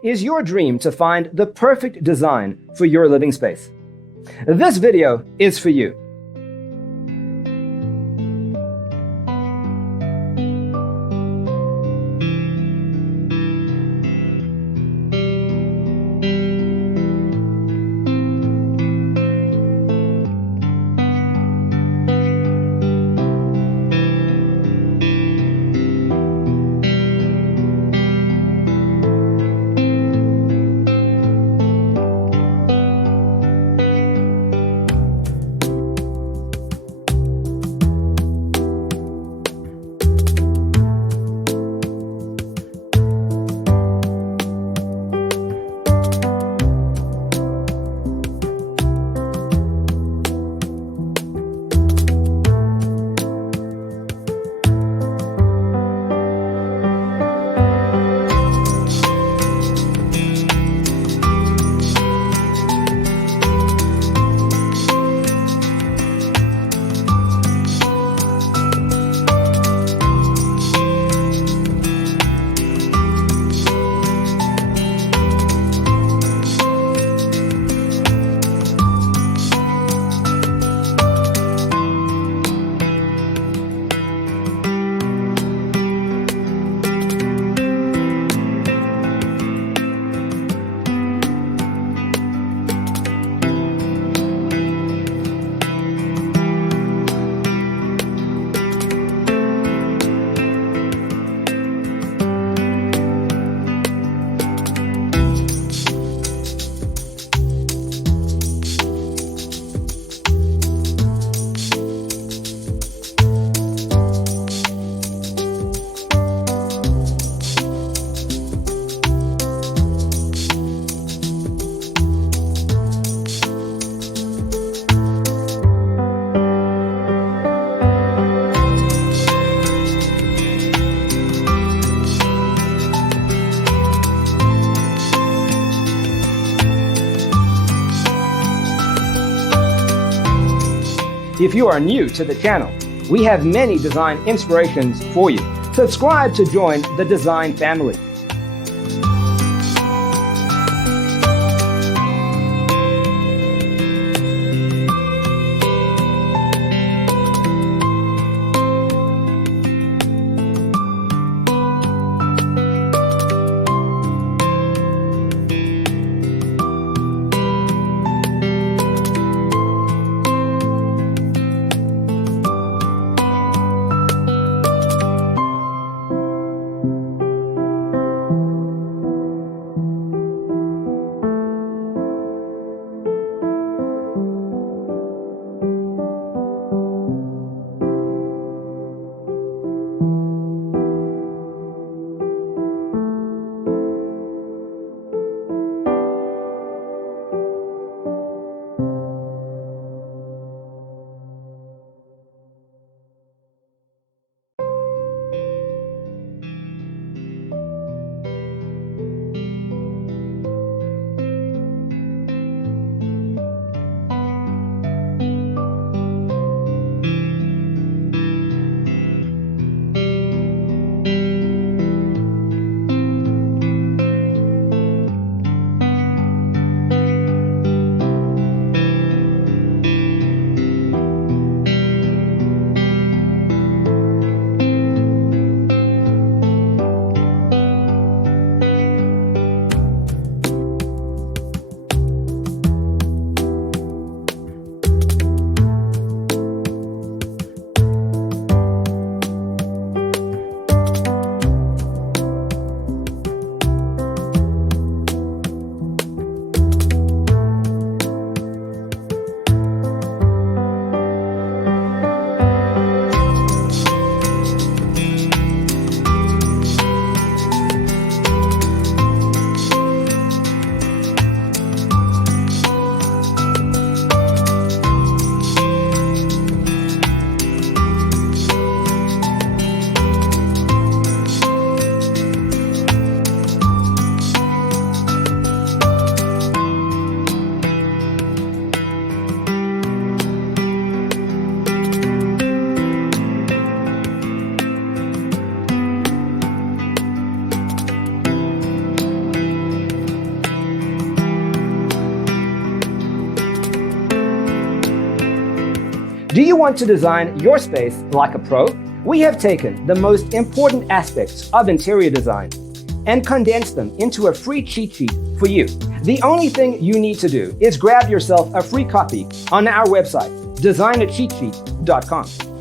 Is your dream to find the perfect design for your living space? This video is for you. If you are new to the channel, we have many design inspirations for you. Subscribe to join the design family. Do you want to design your space like a pro? We have taken the most important aspects of interior design and condensed them into a free cheat sheet for you. The only thing you need to do is grab yourself a free copy on our website, designercheatsheet.com.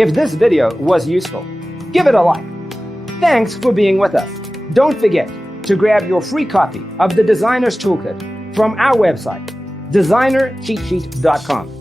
If this video was useful, give it a like. Thanks for being with us. Don't forget to grab your free copy of the Designer's Toolkit from our website, designercheatsheet.com.